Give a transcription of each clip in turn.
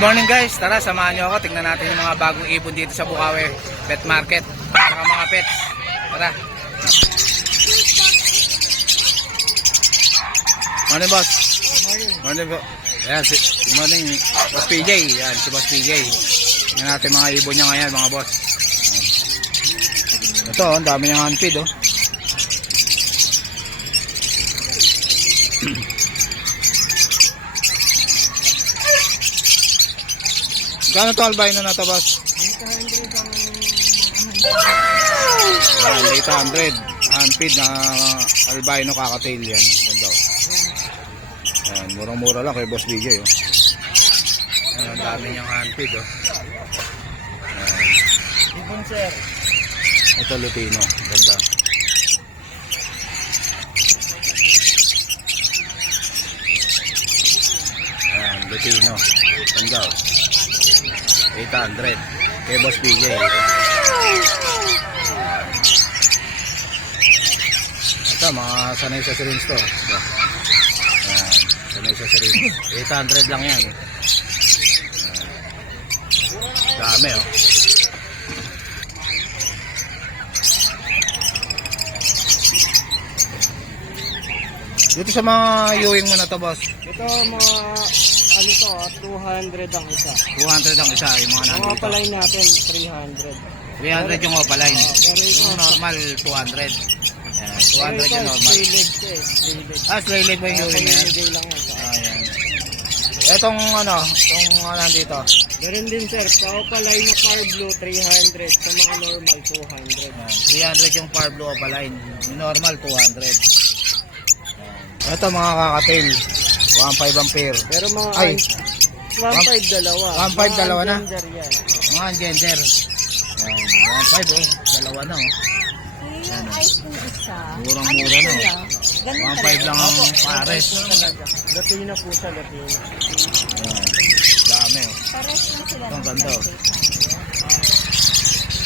Good morning guys, tara samahan nyo ako. Tingnan natin yung mga bagong ibon dito sa Bukawi Pet Market. Saka mga pets. Tara. Morning boss. Morning po. Ayan, good morning Boss PJ. Ayan, si Boss PJ. Tingnan natin mga ibon niya ngayon mga boss. Ito, ang dami niyang handfeed oh. Gano'n to albino na to boss? 800 handfeed na albino kakatail yan. Ganda oh. Ayan, murang-mura lang kay Boss BJ oh. Ayan, ang dami niyang handfeed oh. Ibon sir. Ito Lutino, ganda. Ayan, Lutino, ganda oh. 800 kay Boss BJ. Ito mga sanay sa syringe to. Ayan, sanay sa syringe. 800 lang yan. Ayan. Dami oh. Dito sa mga Ewing mo na to boss. Ito mga ano to, 200 ang isa. 200 ang isa yung mga Ang nandito. opaline natin 300. 300 yung opaline. Pero ito Yung normal 200. Ayan, 200 yung normal. Stray leg to eh. Stray leg. Stray leg ba yung Ewing na yan? Pinigay lang yan sa akin. Ayan. Etong ano, itong nandito. Meron din sir, sa opaline na Far Blue 300, sa mga normal 200. Ayan, 300 yung Far Blue opaline. Yung normal 200. Ito mga kakatail. 1.5 ang pair. Pero mga Ay. 1.5 dalawa. 1.5 dalawa na? Gender yan. Mga gender. Ayan, 1.5 oh. Dalawa na oh. Yung ice cream isa. Murang-mura na oh. Ganun 1.5 lang ang pares. Talaga. Latina po siya, Latina. Ayan. Dami oh. Pares lang sila. Ang ng ganda, oh.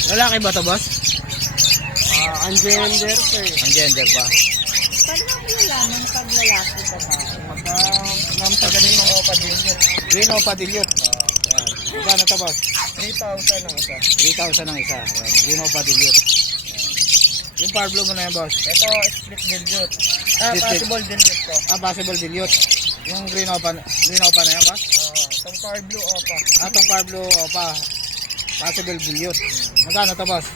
600. Lalaki ba to boss? Ang gender sir. Ang gender pa. Paano mo yung laman pag lalaki pa ba? Pagka namsa ganun yung opa din yun. Green o padilyot? Ayan. Magkano to boss? 3,000 ang isa. 3,000 ang isa. Ayan. Green o padilyot. Ayan. Yung Far Blue mo na yan boss? Ito, split dilute. Split Possible dilute to. Possible dilute. Yung green o pa na yan boss? Itong Far Blue opa. Itong Far Blue o pa. Possible dilute. Magkano to boss?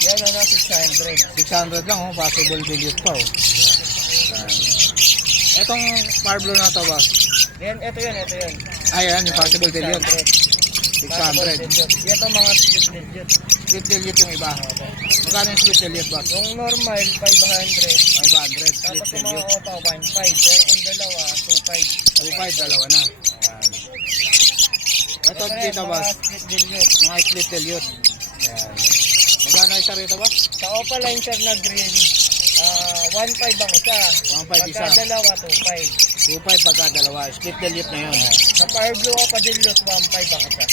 Yan na 600. 600 lang oh. Possible dilute pa oh. Etong Far Blue na to boss? Ito yun. Ayan, yung possible dilute. 600. Ito mga split dilute. Split dilute yung iba. Magkano yung split dilute boss? Yung normal, 500. 500. Split Tapos yung mga dilute. opa, 1.5. Pero ang dalawa, 2.5. 2.5, dalawa na. Ayan. Ito dito boss? Split dilute. Mga split dilute. Ayan. Magkano isa rito boss? Sa opaline sir na green, 1.5 ang isa. 1.5 isa. Pagka dalawa, 2.5. 2.5 pagka dalawa. Split dilute na yun. Sa Far Blue opa dilute, 1.5 ang isa.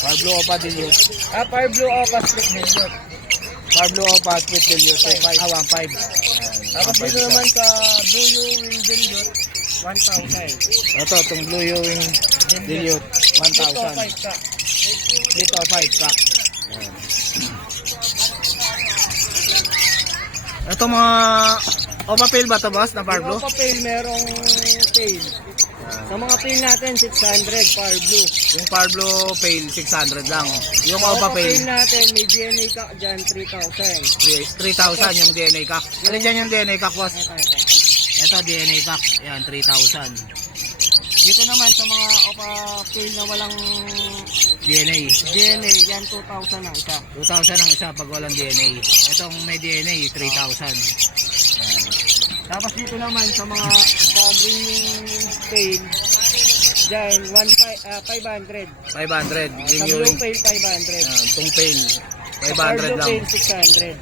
Far Blue o pa dilute. Far Blue opa split dilute. Far Blue o pa split dilute. 1.5. Ayan. Tapos 1.5 dito isa. naman sa Blue Wing dilute, 1,000. Ito, itong Blue Ewing dilute. 1,000. 5 ka. Dito 5 pack. Ayan. Ito mga Opa Pale ba ito boss na Far Blue? Yung opa pale, merong pale. Sa mga pale natin, 600 Far Blue. Yung Far Blue Pale 600 lang. Yung Sa Opa pale Pale natin, may DNA ka dyan, 3,000. 3,000 yung DNA cock. Ano dyan yung DNA cock boss? Ito. Ito DNA cock. Yan 3,000. Dito naman sa mga opa pale na walang DNA. DNA, yan 2,000 ang isa. 2,000 ang isa pag walang DNA. Itong may DNA 3,000. Yan. Tapos dito naman sa mga sa green pale, dyan 500. 500. Sa Yung blue Ewing. pale, 500. Yan, itong Pale. Sa Far 500 Blue lang. pale, 600.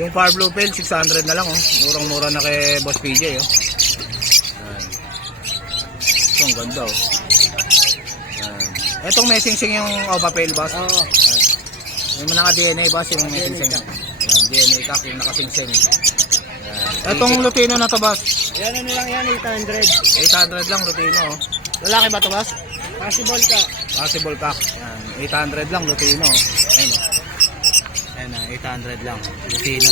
Yung Far Blue Pale 600 na lang oh. Murang-mura na kay Boss PJ oh. Yan. Ito ang ganda oh. Yan. Etong may sing-sing yung Opa Pale boss. Oo. Yung naka-DNA boss yung may DNA sing-sing. cock. Yan, DNA cock yung nakasing-sing. Etong Lutino na to boss. Yan ano lang yan, 800. 800 lang Lutino oh. Lalaki ba to boss? Possible ka. Possible cock. Yan, 800 lang, Lutino. Ayan o. Ayan na, 800 lang, Lutino.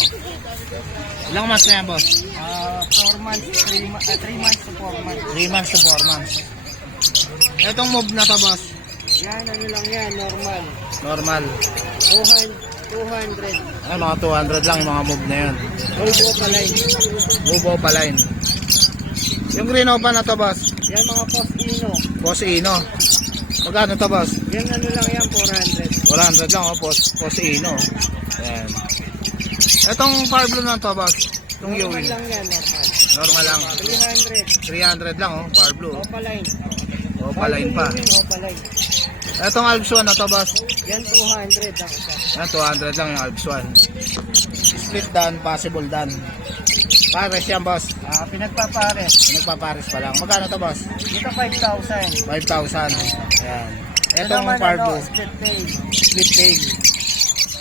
Ilang months na yan, boss? 4 months, 3 months to 4 months. 3 months to 4 months. Etong move na to, boss? Yan, ano lang yan, normal. Normal. 200. Ay, mga 200 lang yung mga move na yun. Volvo Opaline. Bubo Opaline. Yung Green Opa na to, boss? Yan mga Post-Ino. Boss Ino. Magkano to, boss? Yan ano lang yan, 400. 400 lang, oh, Boss Ino. Ayan. Etong Parblo na to, boss? Itong Normal Ewing. lang yan, normal. Normal lang. 300. 300 lang, oh, Parblo. Opaline. Opaline pa. Ewing, Opaline. Etong Alps 1 na to, boss? Yan 200 ang isa. Yan, 200 lang yung Alps 1. Split dan, possible dan. Pares yan, boss. Pinagpapares. Nagpapares pa lang. Magkano to, boss? Dito 5,000. 5,000. Ayan. Ito Etong naman Parblo, ano, split tail. split tail.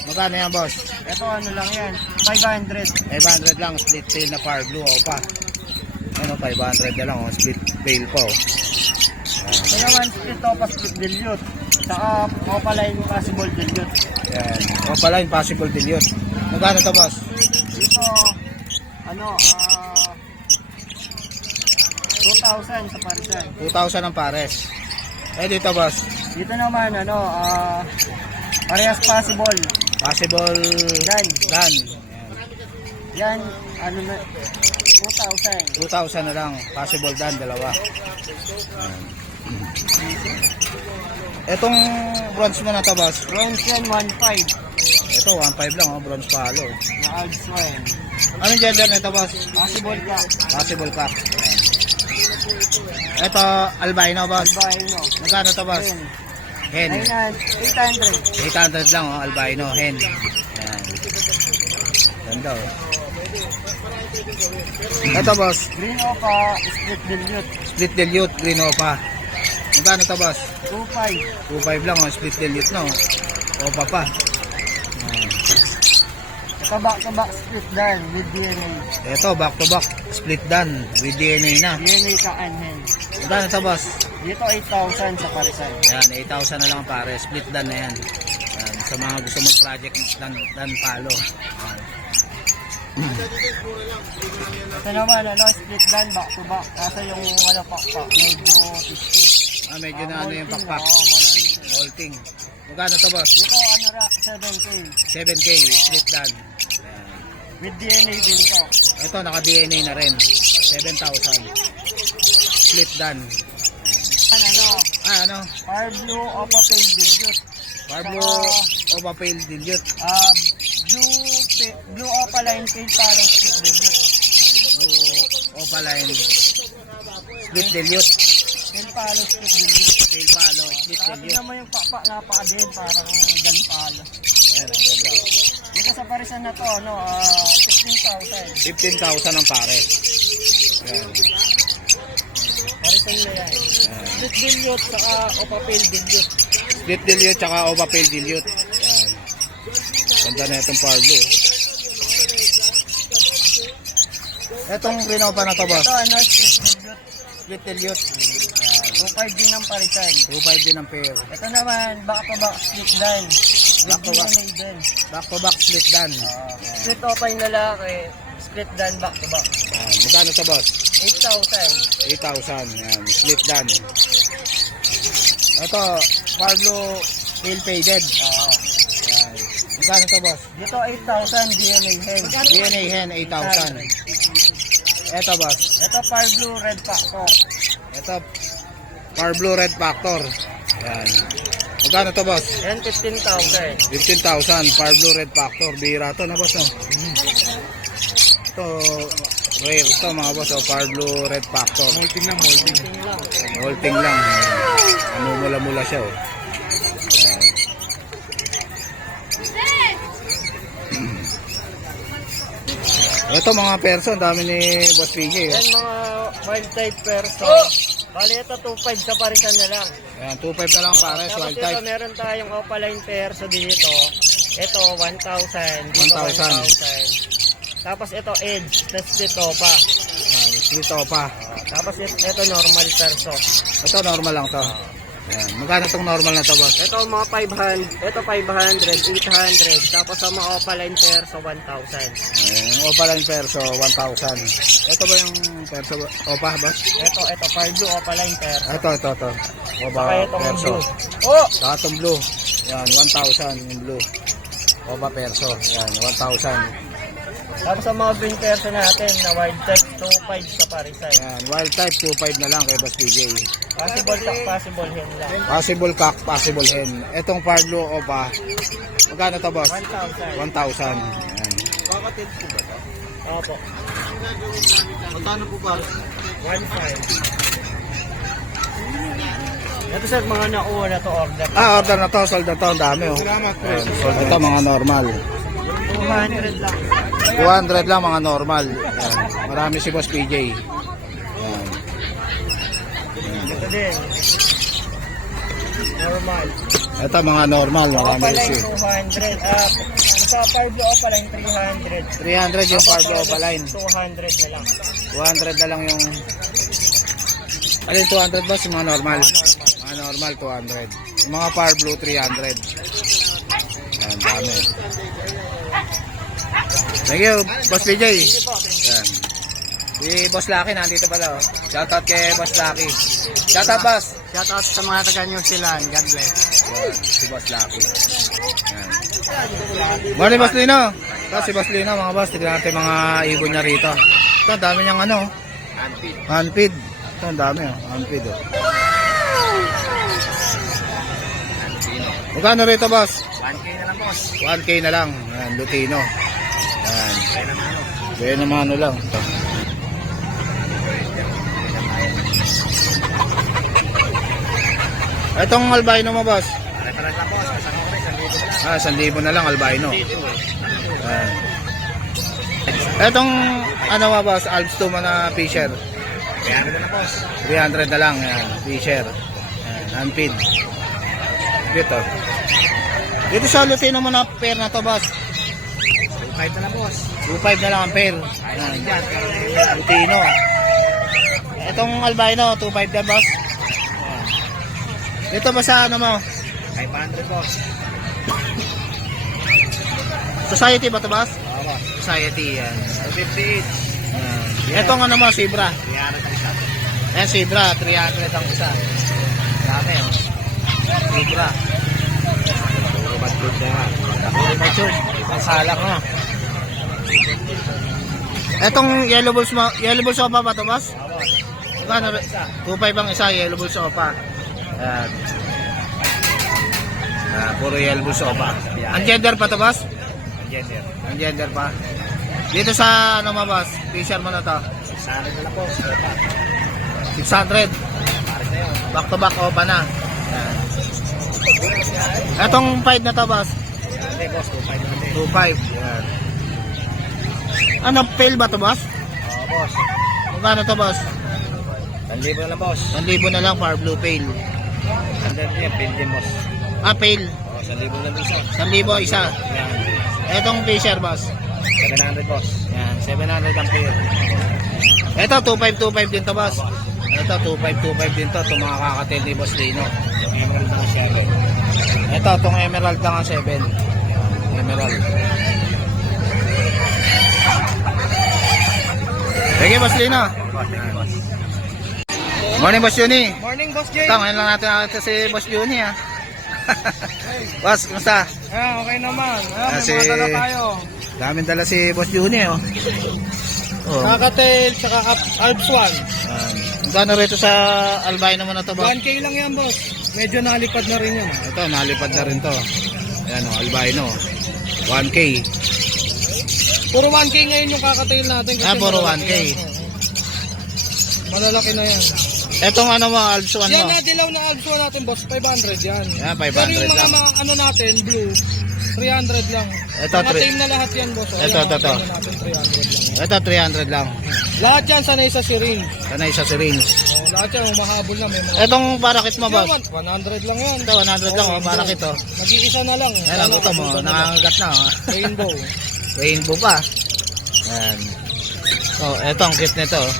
Magkano yan, boss? Ito ano lang yan, 500. 500 lang, split tail na Parblo, Opa. Ano, 500 na lang, oh. Split tail po. Ito naman split Opa, split dilute. Saka Opaline possible dilute. Ayan. Opaline, possible dilute. Magkano to, boss? Dito, ano, 2,000 sa parisan. 2,000 ang pares. Eh, dito, boss? Dito naman, ano, parehas possible. Possible Dan. dan. Yan, ano na, 2,000. 2,000 na lang. Possible dan, dalawa. Ayan. Etong bronze mo na to, boss? Bronze yan, 1,500. Ito, 1,500 lang, oh. Bronze palo. Na Alps wine. Anong gender nito, boss? Possible ka. Possible cock. Ayan. Ito, albino, boss. Albino. Magkano to, boss? Hen. Hen. 800. 800 lang, oh. Albino, hen. Ayan. Ganda, oh. Ito, boss. Green Opa, split dilute. Split dilute, green opa. Magkano to, boss? 2,500. 2,500 lang, oh. Split dilute, no? Opa pa. Ayan. Ito back-to-back split dan with DNA. Ito, back to back. Split done with DNA na. DNA ka hen. Magkano to, boss? Dito 8,000 sa parisan. Ayan, 8,000 na lang ang pare. Split done na yan. Ayan, sa mga gusto mag-project dan palo. Ayan. Ito naman, ano, split dan back-to-back. Kasi yung ano, pakpak, medyo tistis. Medyo na ano yung pakpak. Molting. Molting. Magkano to, boss? Dito, ano ra, 7K. 7K, split done. Ayan. With DNA din to. Ito, naka-DNA na rin. 7,000. Split done. Ano, Ano? Parblo Opa Pale Dilute. Parblo Opa Pale Dilute. Blue Opaline Pale Palo Split Dilute. Blue Opaline. Split Dilute. Pale Palo Split Dilute. Pale Palo. Split Sabi Dilute. naman yung napakadin, parang gan palo. Ayan, ang ganda. Oh. Dito sa parisan na to, ano, 15,000. 15,000 ang pare. Ayan. Parisan na yan. Ayan. Split Dilute, saka Opa Pale Dilute. Split dilute tsaka Opa Pale dilute. Ayan. Ganda na itong Parblo. Etong Green Opa na to, boss. Ito, ano, Split Dilute. Split dilute. Ayan. 2,500 din ang parisan. 2,500 din ang pair. Ito naman, back-to-back split dan. Back to back. Din. Back to back split done. Split Opay na lalaki, split dan back-to-back. Ayan. Magkano to, boss? 8,000. 8,000. Ayan. Split done. Ito, Parblo Pale Faded. Ayan. Magkano to, boss? Dito 8,000 DNA hen. DNA hen, 8,000. Ito, boss. Ito Parblo Red Factor. Ito, Parblo Red Factor. Ayan. Magkano to, boss? Yan 15,000. 15,000. Parblo Red Factor. Bira to na, boss, no? Ito, rare to, mga boss. Oh. Parblo Red Factor. Molting lang, molting. Molting lang. Ano, mula-mula siya, oh. Ayan. Ito, mga person. Dami ni Boss PJ. Yan mga wild type person. Bali ito 2,500 sa parisan na lang. Ayan, 2,500 na lang pares. Tapos Wild ito type. meron tayong Opaline perso dito. Ito 1,000. Dito 1,000. 1,000. Tapos ito edge. Tapos ito pa. Ayan, split pa. Tapos ito normal perso. Ito, normal lang to. Ayan. Magkano itong normal na to, boss? Ito mga 500, ito 500, 800, tapos sa mga opaline pair sa 1,000. Ayan. Yung Opaline Perso, 1,000. Ito ba yung Perso Opa, boss? Ito Fire Blue opaline pair. Ito. Opa Saka itong Perso. blue. Oh! Saka itong blue. Ayan, 1,000 yung blue. Opa Perso. Ayan, 1,000. Tapos sa mga green perso natin na wild type 2.5 sa parisay. Ayan, wild type 2.5 na lang kay Boss PJ. Possible tak, possible hen lang. Possible cock, possible hen. Itong Parlo Opa, magkano to, boss? 1,000. 1,000. Ayan. Kakatil po ba ito? Opo. Magkano po ba? 1,500. Ito sir, mga nakuha na to order. Order na to, sold na to, ang dami, oh. Salamat po. Ayan, sold na to, mga normal. 200 lang. 200 lang, mga normal. Ayan. Marami si Boss PJ. Ayan. Ito din. Normal. Ito, mga normal, marami rin Opaline siya. 200. Sa Fire Blue opaline 300. 300 yung Parlo Opa line. 200 na lang. 200 na lang yung... Alin, 200 boss, yung mga normal? Mga normal, 200. Yung mga Far Blue, 300. Ayan, dami. Thank you, Boss PJ. Ayan. Si Boss Lucky, nandito pala, oh. Shoutout kay Boss Lucky. Shoutout, boss. Shoutout sa mga taga New Zealand. God bless. Ayan, si Boss Lucky. Ayan. Morning, Boss Lino. Ito, si Boss Lino, mga boss. Tignan natin mga ibon niya rito. Ito, ang dami niyang ano. Handfeed. Ito, ang dami, oh. Handfeed, oh. Magkano rito, boss? 1K na lang boss. 1K na lang. Ayan, Lutino. Ayan. Kaya naman ano lang. Ito. Itong albino mo, boss? Pare-pare lang boss. Kasama ko rin. 1,000 na lang, albino. Ayan. Itong, ano mo, boss? Alps 2 mo na Fisher. 300 na lang boss. 300 na lang. Ayan, Fisher. Ayan, handfeed. Dito. Dito sa Lutino mo na pair na to, boss. 2.5 na lang boss. 2.5 na lang ang pair. Ayun Ayan. dyan. Lutino. Itong albino, 2.5 na, boss. Dito ba sa ano mo? 500 boss. Society ba ito, boss? Oo boss. Society, yan. 250 each. Itong ano mo, Zebra. 300 ang isa. Ayan, Zebra, 300 ang isa. Dami, oh. Zebra. Puro bad food na yan. Matured. Ang salang, ha. Itong yellow balls mo, yellow balls opa ba ito, boss? Oo boss. Magkano? 2.5 ang isa, yellow balls opa. Ayan. Puro yellow balls opa. Ang gender pa ito, boss? Gender. Ang gender pa. Dito sa ano mo, boss? Fisher mo na to. 600 na lang boss. 600. Pare na yun. Back to back opa na. Ayan. Etong 5 na to, boss. Hindi boss. 2.5 na lang. 2.5. Ayan. Ano, fail ba to, boss? Oo boss. Magkano to, boss? 1,000 na lang boss. 1,000 na lang, Far Blue fail. Andun yan. Pindim boss. Fail. Oo. 1,000 lang isa. 1,000 isa. Yan. Etong Fisher, boss. 700 boss. Yan, 700 ang pair. Ito, 2.5 din to, boss. Ito, 2.5 din to. Itong mga kakatil ni Boss Lino. Emerald mo siya rin. Ito, itong Emerald lang ang 7. Emerald. Sige, Boss Lino. Morning, Boss Juni. Morning boss Jay. Ito, ngayon lang natin nakita si Boss Juni, ha. Boss, kumusta? Okay naman. may Kasi- mga dala tayo. Daming dala si Boss Juni, oh. Oh. Kakatail, tsaka Alps 1. Magkano rito sa albino mo na to, boss? 1K lang yan boss. Medyo nalipad na rin yan. Ito, nalipad na rin to. Ayan, oh, albino. 1K. Puro 1K ngayon yung kakatail natin. Puro malalaki 1K. yan. Malalaki na yan. Etong ano mo, Alps 1 Yan mo? na, dilaw ng Alps 1 natin boss. 500 yan. Yan, Pero 500 yung mga, lang. ano natin, blue, 300 lang. Ito, Mga three- tame na lahat yan boss. Ito, Ayan, ito, mga ito. tame natin, 300 lang. Ito, 300 lang. Lahat yan sanay sa syringe. Sanay sa syringe. Lahat yan, mahabol na. May mga... Etong parakit mo, boss? 100 lang yan. Ito, 100 lang, oh, parakit, oh. Nag-iisa na lang. Ayan, ang gusto mo, nangangagat na, oh. Rainbow. Rainbow pa. Ayan. Oh, eto, ang cute nito, oh.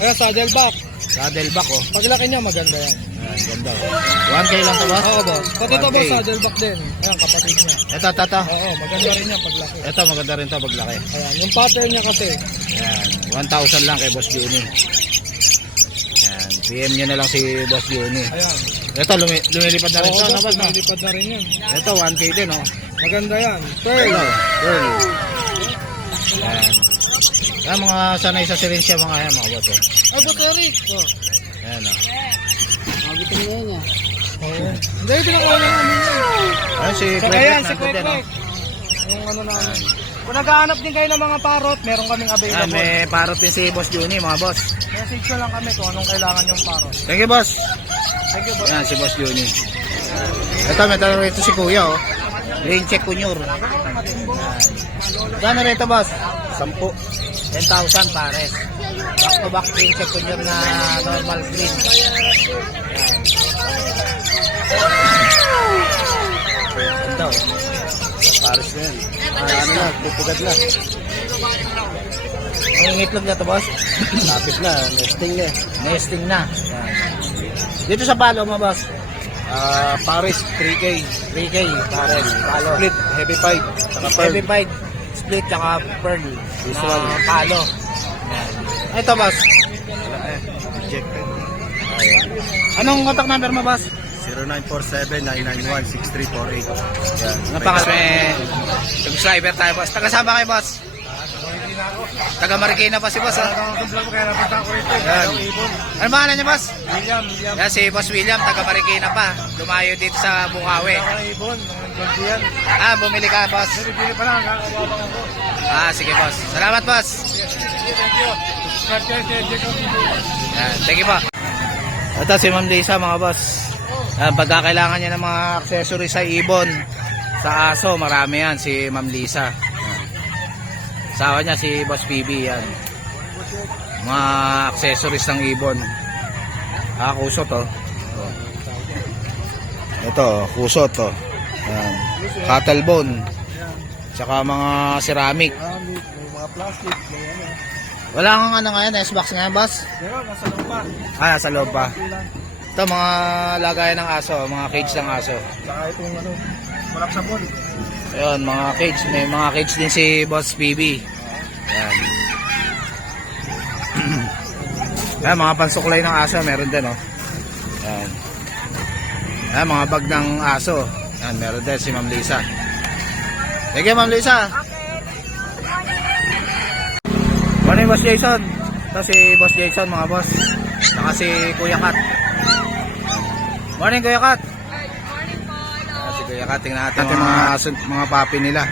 Ayan, saddleback. Saddleback, oh. Paglaki niya, maganda yan. Ayan. Ganda. 1K lang to boss? Oo, boss. Pati ito, 1K. boss, saddleback din. Ayan, kapatid niya. Ito, tata. Oo, maganda rin yan paglaki. Ito, maganda rin to paglaki. Ayan, yung pattern niya kasi. Ayan, 1,000 lang kay Boss Juni. Ayan, PM nyo na lang si Boss Juni. Ayan. Ito, lumilipad na rin to, no, boss, no? nilipad na rin yan. Ito, 1K din, oh. Maganda yan. Ito, pearl. Ayan. Ayan, mga sanay sa sirensya, mga yan, mga boss, oh. Ay, boss Eric. Oh. Ayan, oh. Magito na yan, ah. Oo. Hindi, pinakuha lang namin yan. Ayan, si Saka Kwek yan, si natin din, oh. Kwek. Yung ano namin. Kung naghahanap din kayo ng mga parrot, meron kaming Ayan, available. may parot din si Boss Juni, mga boss. Message ko lang kami kung anong kailangan yung parrot. Thank you, boss. Thank you, boss. Ayan, si Boss Juni. Ito, may tanong rito si Kuya, oh. Rain check kunyur. Gano'n rito, boss? 10. 10,000 pares. Back to back rain check kunyur na normal green. Ayan. Ganda, oh. Pares na yan. Ano na, pupugad na. Ang itlog na to, boss? Lapit na, nesting na. Nesting na. Ayan. Dito sa palo mo, boss? Paris, 3K. 3K, pares, palo. Split, heavy 5. Saka pearl. Heavy fight, split, tsaka pearl. Visual. Na palo. Ayan. Ito, boss. Rejected. Ayan. Anong contact number mo, boss? 0947-991-6348. Ayan. Ano pa kasi? Subscriber tayo, boss. Taga-saba kayo, boss? Taga-Marikina pa si boss, ha? Ayan. Ano pangalan niya, boss? William. Yan, si Boss William, taga-Marikina pa. Lumayo dito sa Bukawi. Ibon, mga yan. Ah, bumili ka, boss. Bili pa lang, kakababang ako. Ah, sige, boss. Salamat, boss. Thank you. Yan, thank you po. Ito si Ma'am Lisa, mga boss. Pagka kailangan niya ng mga accessories sa ibon, sa aso, marami yan si Ma'am Lisa. Yan. Asawa niya si Boss PB, yan. Mga accessories ng ibon. Kuso to. Ito, kuso to. Yan. Cattle bone. Tsaka mga ceramic. May mga plastic, may ano. Wala kang ano ngayon, S-box ngayon, boss? Meron, nasa loob pa. Nasa loob pa. Ito, mga lagayan ng aso, mga cage ng aso. Saka itong ano, walang sabon. Ayun, mga cage. May mga cage din si Boss PB. Ayan. Ayan, mga pansuklay ng aso, meron din, oh. Ayan. Ayan, mga bag ng aso. Ayan, meron din si Ma'am Lisa. Thank you, Ma'am Lisa. Morning, Boss Jason. Ito si Boss Jason, mga boss. Saka si Kuya Kat. Morning, Kuya Kat. Si Kuya Kat, tingnan natin yung mga papi nila.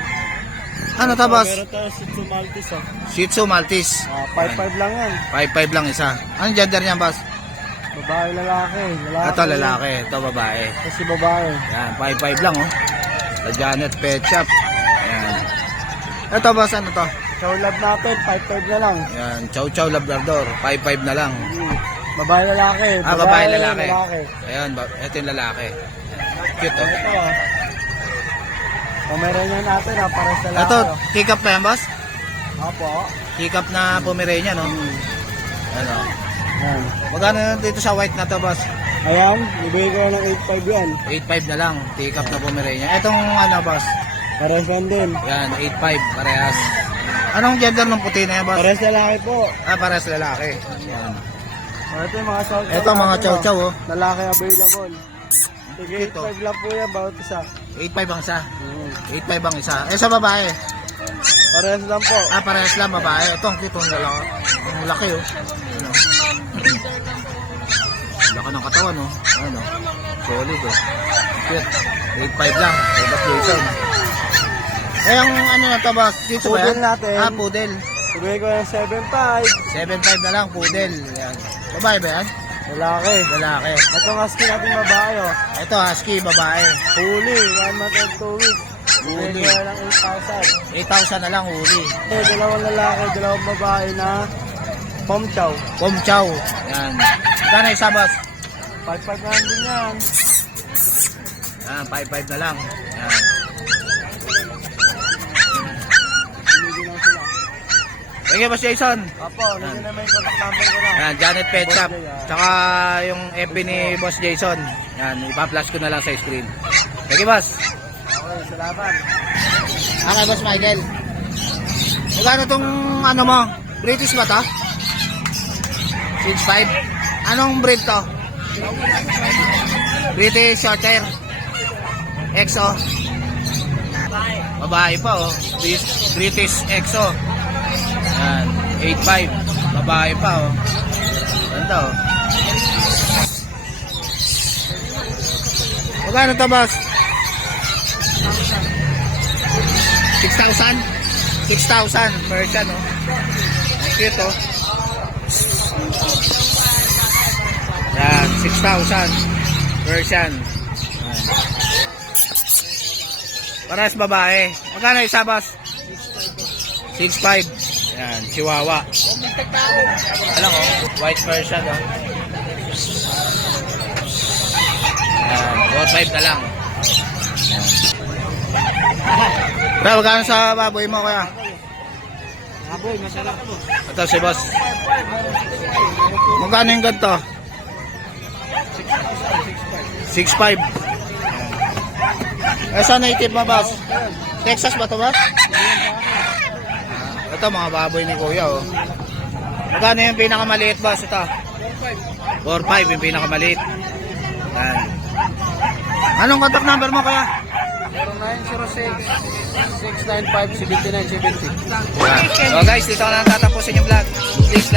Ano to, boss? Meron tayo si Tzu Maltese, oh. Shih Tzu Maltese. 5-5 lang yan. 5'5 lang isa. Anong gender niya, boss? Babae, lalaki. Ito lalaki, ito babae. Kasi babae. Yan, 5'5 lang, oh. Sa Janet Pet Shop. Yan. Ito, boss, ano to? Chow lab natin, 5-5 na lang. Yan, Chow Chow Labrador. 5'5 na lang. Babae, lalaki. Babae, lalaki. Ayan, ito yung lalaki. Cute, oh. Ito, ah. Pomeranian natin, para sa lalaki. Ito, kick up pa yan, boss? Apo. Kick up na Pomeranian, no? Ano? Ayan. Magkano dito sa white na to, boss? Ayan, ibigay ko ng 8-5 yan. 8'5 na lang. Kick up na Pomeranian. Itong ano, boss? Pares yan din. Yan, 8'5 parehas. Anong gender ng puti na yan, boss? Pares lalaki po. Parehas lalaki. Yan. Ito yung mga chow chow. Ito, mga chow chow, oh. Lalaki available. Sige, Ito. 8-5 lang po yan, bawat isa. 8'5 ang isa. 8'5 ang isa. Sa babae? Pares lang po. Parehas lang babae. Ito, ang cute ang dalawa. Ang laki, oh. Ano? Laki ng katawan, oh. Ano? Solid, oh. Cute. 8'5 lang. Boss Jason. Ang ano na to, boss? Dito ba yan? Poodle natin. Poodle. Ibigay ko ng 7-5. 7'5 na lang, poodle. Yan. Babae ba yan? Lalaki. Lalaki. Ito ang husky natin babae, oh. Ito, husky, babae. Huli, 1 month and 2 weeks. Huli. Ibigay ko ng 8,000. 8,000 na lang, huli. Ito, dalawang lalaki, dalawang babae na pom chow. Pom chow. Yan. Kano isa, boss? 5-5 na lang din yan. Yan, 5'5 na lang. Yan. Binigyan lang sila. Thank you, Boss Jason. Opo, nandiyan na may contact number ko na. Yan, Janet Pet Shop. Tsaka yung FB ni Boss Jason. Yan, ipa-flash ko na lang sa screen. Thank you, Boss. Okay, salamat. Okay, Boss Michael. Magkano tong ano mo? British ba to? 6'5". Anong breed to? British Shorthair. EXO. Babae pa oh. British EXO. Yan, 8'5". Babae pa oh. Ganda oh. Magkano to, boss? 6,000? 6,000 Persian oh. Cute oh. Yan, 6,000 Persian. Parehas babae. Magkano isa, boss? 6'5". Yan, Chihuahua. Alam ko, white Persian oh. Yan, 4'5" na lang. Bro, magkano sa baboy mo, kuya? Aboy, masarap po. Ito si boss. Magkano yung ganito? 6'5". Eh, saan native mo, boss? Texas ba ito, boss? Ito, mga baboy ni kuya, oh. Magkano yung pinakamaliit, boss? Ito. 4'5", yung pinakamaliit. Yan. Anong contact number mo, kuya? 0906-695-7970. So guys, dito ko na tatapusin yung vlog. Please